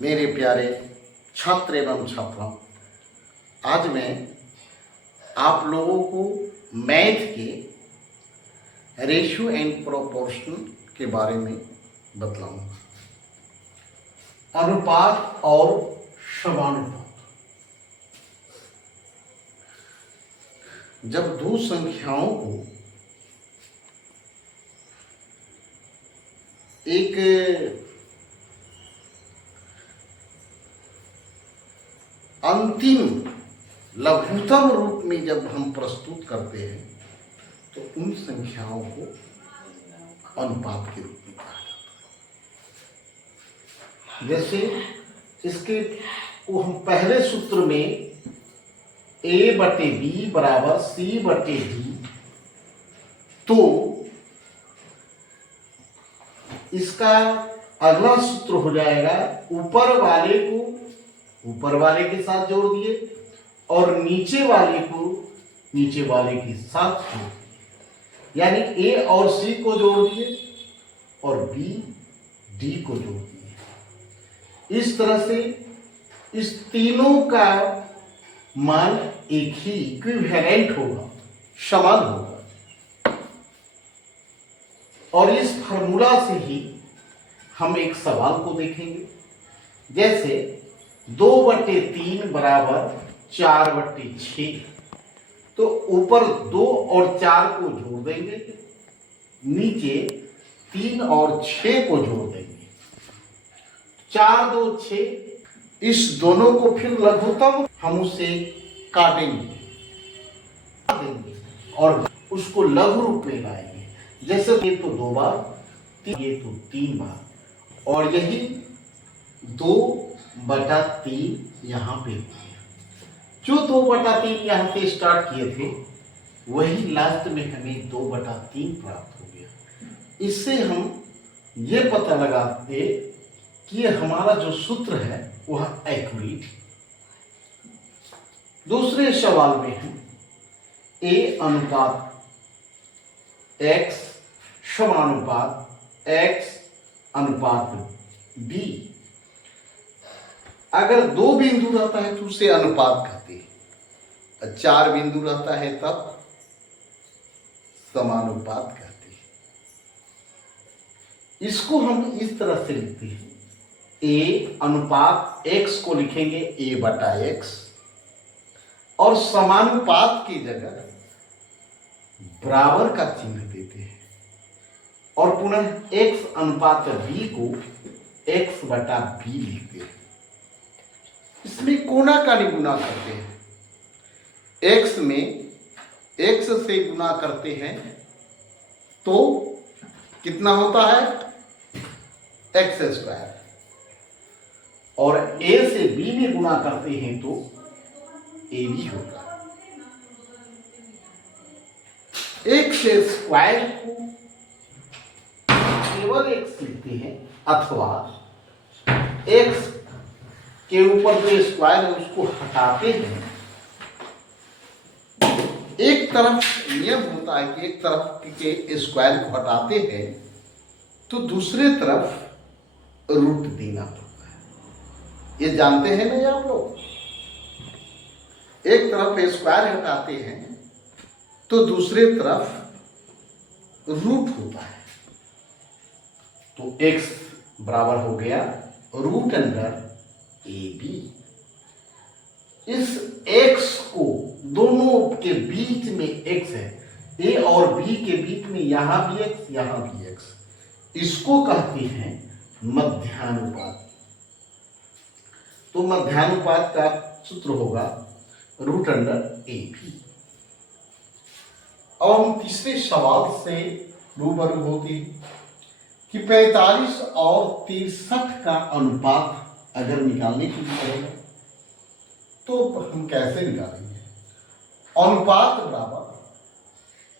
मेरे प्यारे छात्र एवं छात्राओं, आज मैं आप लोगों को मैथ के रेशियो एंड प्रोपोर्शन के बारे में बतलाऊंगा। अनुपात और समानुपात। जब दो संख्याओं को एक अंतिम लघुतम रूप में जब हम प्रस्तुत करते हैं तो उन संख्याओं को अनुपात के रूप में कहा जाता है। जैसे इसके को हम पहले सूत्र में A/B बराबर C/D, तो इसका अगला सूत्र हो जाएगा ऊपर वाले के साथ जोड़ दिए और नीचे वाले के साथ जोड़ दिए, यानी A और C को जोड़ दिए और B D को जोड़ दिए। इस तरह से इस तीनों का मान एक ही इक्विवेलेंट होगा, समान होगा। और इस फार्मूला से ही हम एक सवाल को देखेंगे। जैसे 2/3 बराबर 4/6, तो ऊपर 2 और 4 को जोड़ देंगे, नीचे 3 और 6 को जोड़ देंगे। 4 2 6, इस दोनों को फिर लघुतम हम उसे काटेंगे और उसको लघु रूप में लाएंगे। जैसे ये तो 2 बार, ये तो 3 बार, और यही 2/3 यहाँ पे जो 2/3 यहाँ से स्टार्ट किए थे वही लास्ट में हमें 2/3 प्राप्त हो गया। इससे हम ये पता लगाते कि हमारा जो सूत्र है वह एक्यूरेट। दूसरे सवाल में हम A/X समानुपात X/B, अगर 2 बिंदु रहता है तो उसे अनुपात कहते हैं, 4 बिंदु रहता है तब समानुपात कहते हैं। इसको हम इस तरह से लिखते हैं, A/X को लिखेंगे A/X और समानुपात की जगह बराबर का चिन्ह देते हैं और पुनः X/B को X/B लिखते हैं। इसमें कोना का गुना करते हैं। X में X से गुना करते हैं तो कितना होता है x², और A से B में गुना करते हैं तो AB होगा। x² को केवल x लिखते हैं, अथवा x के ऊपर जो स्क्वायर है उसको हटाते हैं। एक तरफ नियम होता है कि एक तरफ के स्क्वायर को हटाते हैं तो दूसरे तरफ रूट देना पड़ता है। ये जानते हैं ना आप लोग? एक तरफ स्क्वायर हटाते हैं तो दूसरे तरफ रूट होता है, तो x बराबर हो गया √AB। इस x को, दोनों के बीच में x है, A और B के बीच में यहां भी x, यहां भी x, इसको कहते हैं मध्यानुपात। तो मध्यानुपात का सूत्र होगा √AB। और हम तीसरे सवाल से रूबरू होते हैं कि 45 और 63 का अनुपात अगर निकालने के लिए करेगा तो हम कैसे निकालेंगे? अनुपात बराबर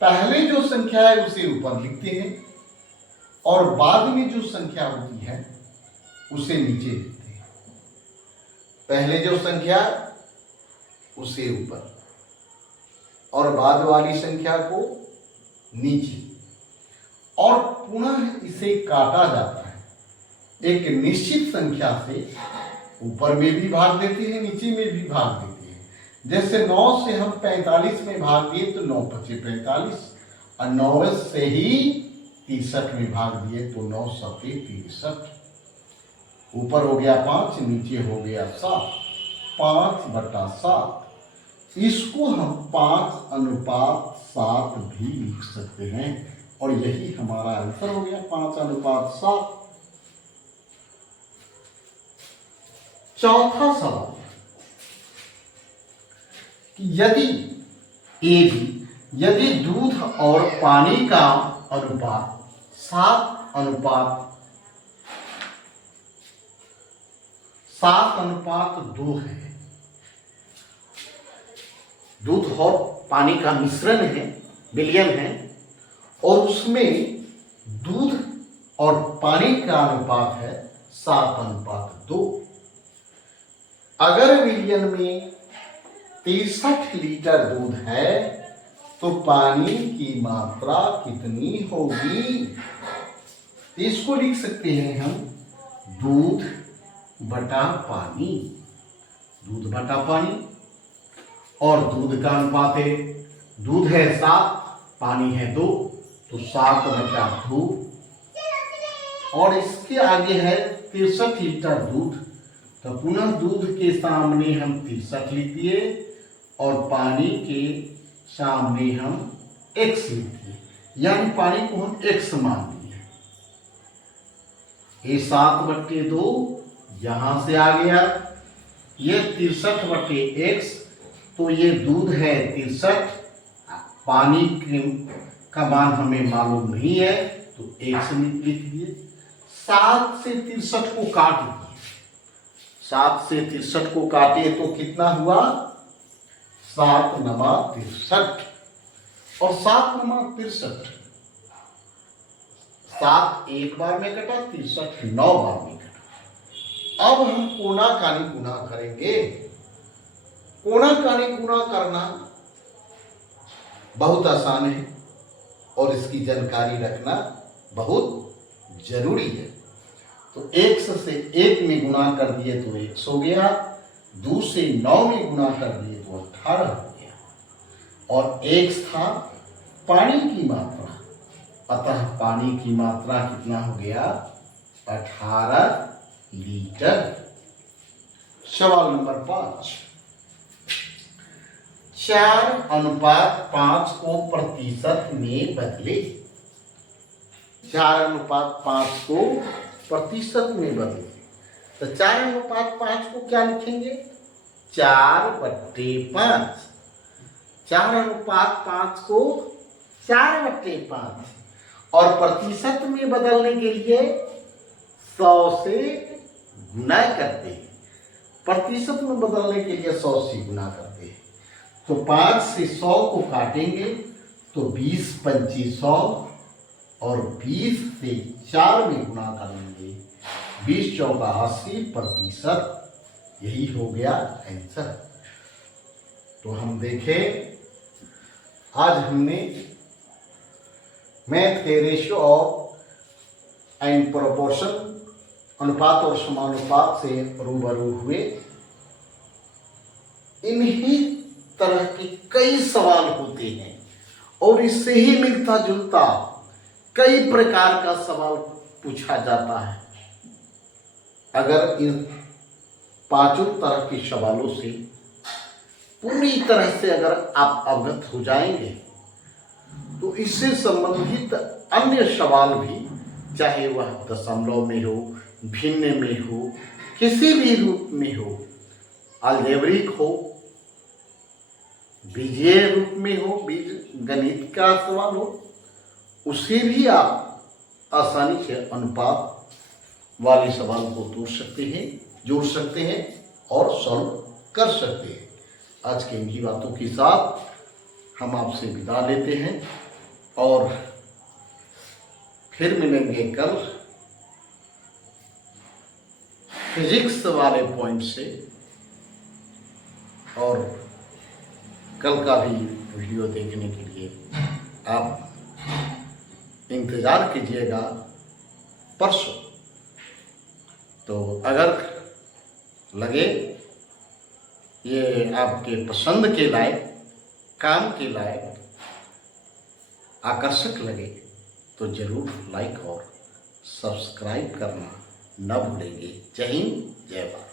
पहले जो संख्या है उसे ऊपर लिखते हैं और बाद में जो संख्या होती है उसे नीचे लिखते हैं। पहले जो संख्या उसे ऊपर और बाद वाली संख्या को नीचे, और पुनः इसे काटा जाता है। एक निश्चित संख्या से ऊपर में भी भाग देती है, नीचे में भी भाग देती है। जैसे 9 से हम 45 में भाग दिए तो 9 पचे 45, और 9 से ही 63 में भाग दिए तो 9 सते 63। ऊपर हो गया 5, नीचे हो गया 7, 5/7। इसको हम 5:7 भी लिख सकते हैं और यही हमारा आंसर हो गया 5:7। चौथा सवाल कि यदि दूध और पानी का अनुपात 7:2 है, दूध और पानी का मिश्रण है, विलयन है, और उसमें दूध और पानी का अनुपात है 7:2। अगर विलयन में 63 लीटर दूध है तो पानी की मात्रा कितनी होगी? इसको लिख सकते हैं हम दूध बटा पानी, दूध बटा पानी, और दूध का अनुपात है, दूध है 7, पानी है 2, तो 7/2, और इसके आगे है 63 लीटर दूध, तो पुनः दूध के सामने हम 63 लिख दिए और पानी के सामने हम x लिख दिए, यानी पानी को हम x मान लिए। ये 7/2 यहां से आ गया, ये 63/x, तो ये दूध है 63, पानी का मान हमें मालूम नहीं है तो x लिख दिए। 7 से 63 को काट दिए, 7 से 63 को काटे तो कितना हुआ? 7×9 63, और 7×9 7 एक बार में कटा, 63 9 बार में कटा। अब हम कोना कानी गुना करेंगे। कोना कानी गुना करना बहुत आसान है और इसकी जानकारी रखना बहुत जरूरी है। तो 1 से 1 में गुना कर दिए तो 1 हो गया, 2 से 9 में गुना कर दिए तो 18 हो गया, और 1 था पानी की मात्रा, अतः पानी की मात्रा कितना हो गया? 18 लीटर। सवाल नंबर 5, 4:5 को प्रतिशत में बदले। 4:5 को प्रतिशत में बदले, तो 4:5 को क्या लिखेंगे? 4/5। 4:5 को 4/5, और प्रतिशत में बदलने के लिए 100 से गुना करते हैं। प्रतिशत में बदलने के लिए 100 से गुना करते हैं, तो 5 से 100 को काटेंगे तो 20×5 100, और 20 से 4 में गुना करेंगे 20×4 80%। यही हो गया आंसर। तो हम देखें, आज हमने मैथ के रेशियो ऑफ एंड प्रोपोर्शन, अनुपात और समानुपात से रूबरू हुए। इन्हीं तरह के कई सवाल होते हैं और इससे ही मिलता जुलता कई प्रकार का सवाल पूछा जाता है। अगर इन 5 तरह के सवालों से पूरी तरह से अगर आप अवगत हो जाएंगे तो इससे संबंधित अन्य सवाल भी, चाहे वह दशमलव में हो, भिन्न में हो, किसी भी रूप में हो, अलजेब्रिक हो, बीजीय रूप में हो, बीज गणित का सवाल हो, उसे भी आप आसानी से अनुपात वाले सवाल को जोड़ सकते हैं और सॉल्व कर सकते हैं। आज की इन्हीं बातों के साथ हम आपसे विदा लेते हैं और फिर मिलेंगे कल फिजिक्स वाले पॉइंट से, और कल का भी वीडियो देखने के लिए आप इंतज़ार कीजिएगा परसों। तो अगर लगे, ये आपके पसंद के लायक, काम के लायक, आकर्षक लगे तो जरूर लाइक और सब्सक्राइब करना न भूलेंगे। जय हिंद, जय भारत।